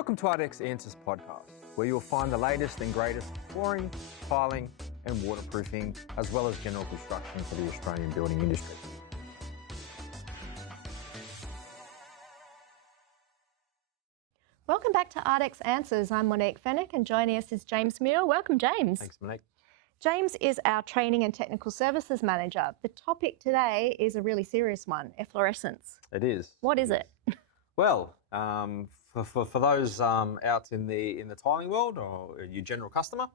Welcome to ARDEX Answers podcast, where you'll find the latest and greatest flooring, tiling and waterproofing, as well as general construction for the Australian building industry. Welcome back to ARDEX Answers. I'm Monique Fenech and joining us is James Muir. Welcome, James. Thanks, Monique. James is our Training and Technical Services Manager. The topic today is a really serious one, efflorescence. It is. What is it? Well, for those out in the tiling world or your general customer,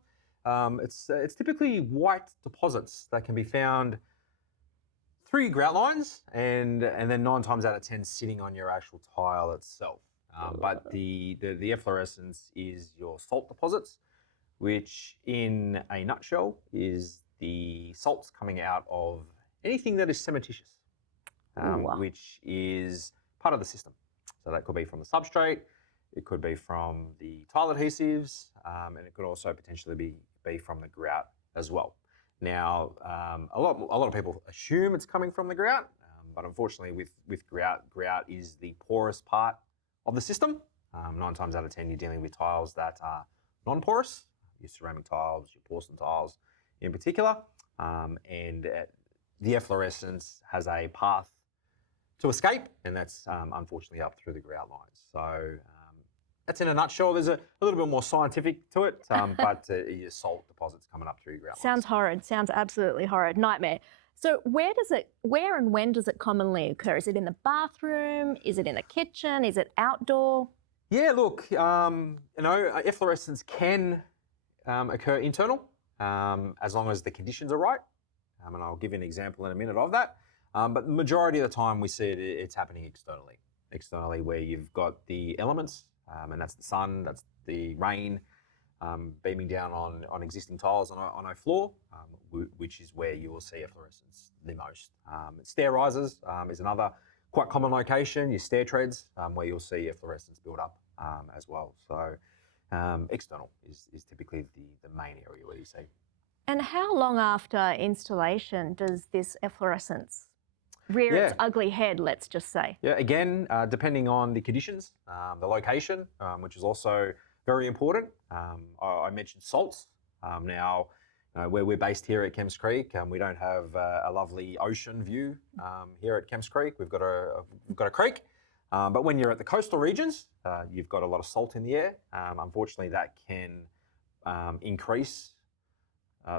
it's typically white deposits that can be found through your grout lines and then 9 times out of 10 sitting on your actual tile itself. But the efflorescence is your salt deposits, which in a nutshell is the salts coming out of anything that is cementitious, which is part of the system. So that could be from the substrate, it could be from the tile adhesives, and it could also potentially be from the grout as well. Now, a lot of people assume it's coming from the grout, but unfortunately with grout is the porous part of the system. 9 times out of 10 you're dealing with tiles that are non-porous, your ceramic tiles, your porcelain tiles in particular, and the efflorescence has a path to escape, and that's unfortunately up through the grout lines. So that's in a nutshell. There's a little bit more scientific to it, but your salt deposits coming up through your grout lines. Sounds horrid. Sounds absolutely horrid. Nightmare. So where and when does it commonly occur? Is it in the bathroom? Is it in the kitchen? Is it outdoor? Yeah, look, efflorescence can occur internal as long as the conditions are right. And I'll give you an example in a minute of that. But the majority of the time we see it's happening externally where you've got the elements, and that's the sun, that's the rain, beaming down on existing tiles on a floor, which is where you will see efflorescence the most. Stair risers is another quite common location, your stair treads, where you'll see efflorescence build up as well. So external is typically the main area where you see. And how long after installation does this efflorescence rear its ugly head, let's just say? Yeah, again, depending on the conditions, the location, which is also very important. I mentioned salts. Now, where we're based here at Kemps Creek, we don't have a lovely ocean view here at Kemps Creek. We've got a creek, but when you're at the coastal regions, you've got a lot of salt in the air. Unfortunately, that can increase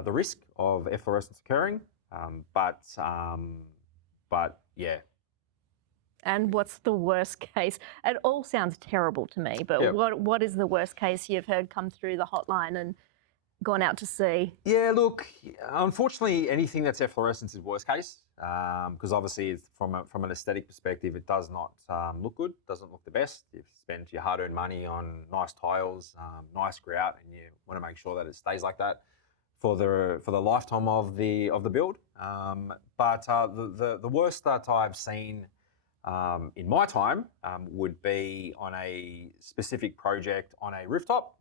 the risk of efflorescence occurring, but yeah. And what's the worst case? It all sounds terrible to me, but what is the worst case you've heard come through the hotline and gone out to sea? Yeah, look, unfortunately, anything that's efflorescence is worst case, because obviously from an aesthetic perspective, it does not look good, doesn't look the best. You've spent your hard-earned money on nice tiles, nice grout, and you want to make sure that it stays like that for the lifetime of the build. But the worst that I've seen in my time would be on a specific project on a rooftop,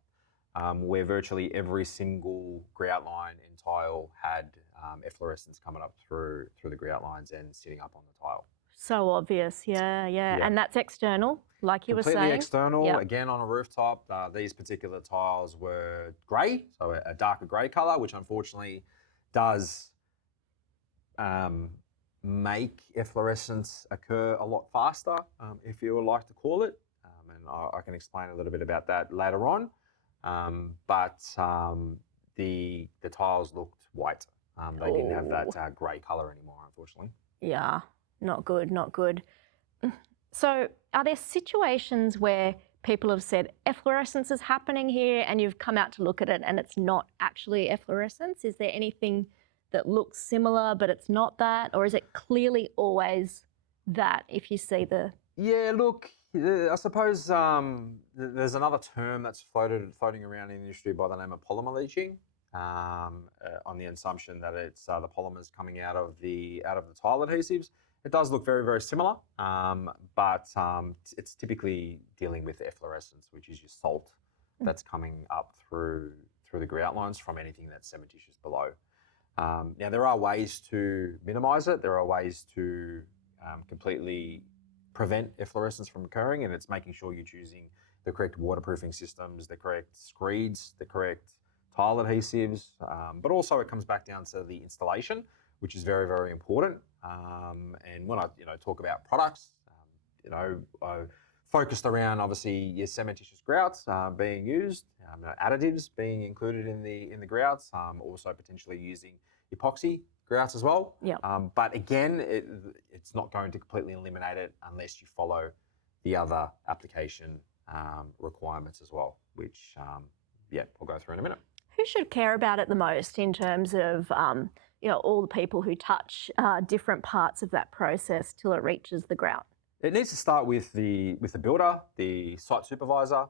where virtually every single grout line and tile had efflorescence coming up through the grout lines and sitting up on the tile. So obvious, yeah. And that's external, like you were saying. Completely external, again on a rooftop. These particular tiles were grey, so a darker grey colour, which unfortunately does make efflorescence occur a lot faster, if you would like to call it. And I can explain a little bit about that later on. But the tiles looked white. They didn't have that grey colour anymore, unfortunately. Yeah, not good. So are there situations where people have said efflorescence is happening here and you've come out to look at it and it's not actually efflorescence? Is there anything that looks similar but it's not that? Or is it clearly always that if you see the... Yeah, look, I suppose there's another term that's floating around in the industry by the name of polymer leaching, on the assumption that it's the polymers coming out of the tile adhesives. It does look very, very similar, but it's typically dealing with efflorescence, which is your salt that's coming up through the grout lines from anything that's cementitious below. Now, there are ways to minimise it. There are ways to completely prevent efflorescence from occurring, and it's making sure you're choosing the correct waterproofing systems, the correct screeds, the correct tile adhesives, but also it comes back down to the installation, which is very, very important. And when I talk about products, I focused around obviously your cementitious grouts being used, additives being included in the grouts, also potentially using epoxy grouts as well. Yeah. But again, it's not going to completely eliminate it unless you follow the other application requirements as well, which we'll go through in a minute. Who should care about it the most in terms of all the people who touch different parts of that process till it reaches the grout? It needs to start with the builder, the site supervisor,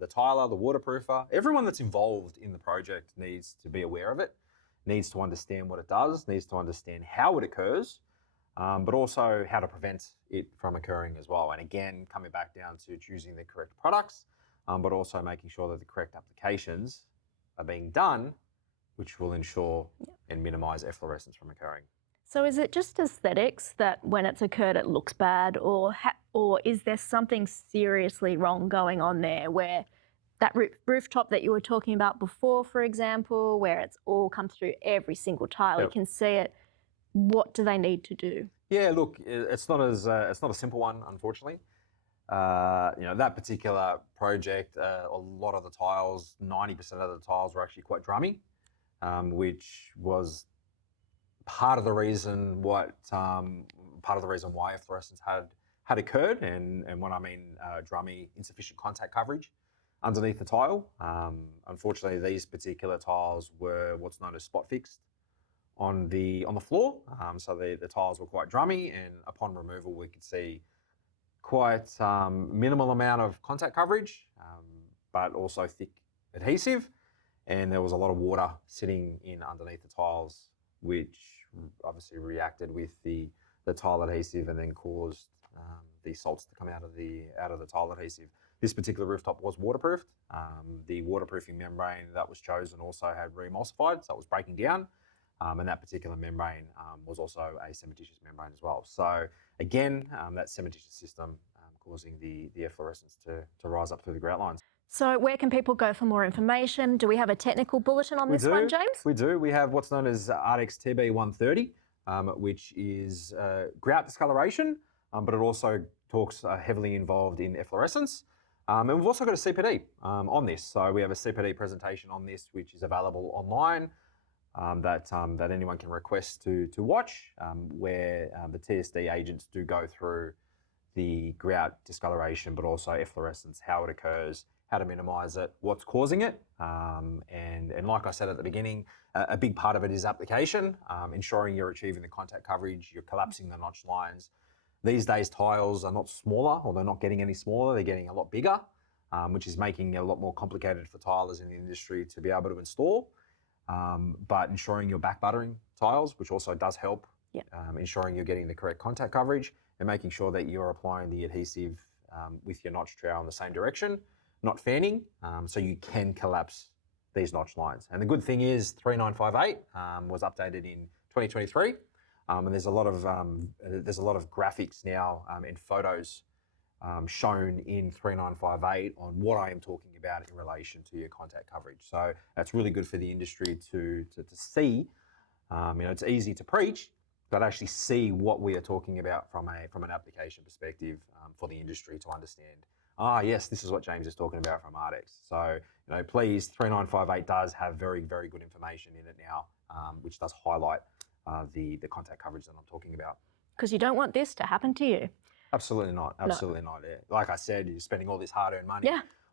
the tiler, the waterproofer. Everyone that's involved in the project needs to be aware of it, needs to understand what it does, needs to understand how it occurs, but also how to prevent it from occurring as well. And again, coming back down to choosing the correct products, but also making sure that the correct applications are being done, which will ensure and minimise efflorescence from occurring. So is it just aesthetics that when it's occurred it looks bad, or is there something seriously wrong going on there where that rooftop that you were talking about before, for example, where it's all come through every single tile, you can see it, what do they need to do? Yeah, look, it's not a simple one, unfortunately. That particular project, a lot of the tiles, 90% of the tiles were actually quite drummy, which was part of the reason why efflorescence had occurred, and when I mean drummy, insufficient contact coverage underneath the tile. Unfortunately, these particular tiles were what's known as spot fixed on the floor, so the tiles were quite drummy, and upon removal we could see quite minimal amount of contact coverage, but also thick adhesive, and there was a lot of water sitting in underneath the tiles, which obviously reacted with the tile adhesive and then caused the salts to come out of the tile adhesive. This particular rooftop was waterproofed. The waterproofing membrane that was chosen also had re-emulsified, so it was breaking down. And that particular membrane was also a cementitious membrane as well. So again, that cementitious system causing the efflorescence to rise up through the grout lines. So where can people go for more information? Do we have a technical bulletin on this one, James? We do. We have what's known as ARDEX TB130, which is grout discoloration, but it also talks heavily involved in efflorescence. And we've also got a CPD on this. So we have a CPD presentation on this, which is available online, that anyone can request to watch, where the TSD agents do go through the grout discoloration, but also efflorescence, how it occurs, how to minimise it, what's causing it, and like I said at the beginning, a big part of it is application, ensuring you're achieving the contact coverage, you're collapsing the notch lines. These days tiles are not smaller, or they're not getting any smaller, they're getting a lot bigger, which is making it a lot more complicated for tilers in the industry to be able to install. But ensuring you're back buttering tiles, which also does help, ensuring you're getting the correct contact coverage, and making sure that you're applying the adhesive with your notch trowel in the same direction, not fanning, so you can collapse these notch lines. And the good thing is 3958 was updated in 2023, and there's a lot of graphics now and photos shown in 3958 on what I am talking about in relation to your contact coverage. So that's really good for the industry to see. It's easy to preach, but actually see what we are talking about from an application perspective for the industry to understand. Yes, this is what James is talking about from ARDEX. So, please, 3958 does have very, very good information in it now, which does highlight the contact coverage that I'm talking about. Because you don't want this to happen to you. Absolutely not. Absolutely not. Yeah. Like I said, you're spending all this hard-earned money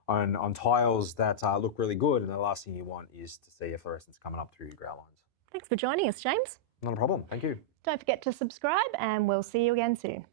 on tiles that look really good, and the last thing you want is to see efflorescence coming up through your grout lines. Thanks for joining us, James. Not a problem. Thank you. Don't forget to subscribe, and we'll see you again soon.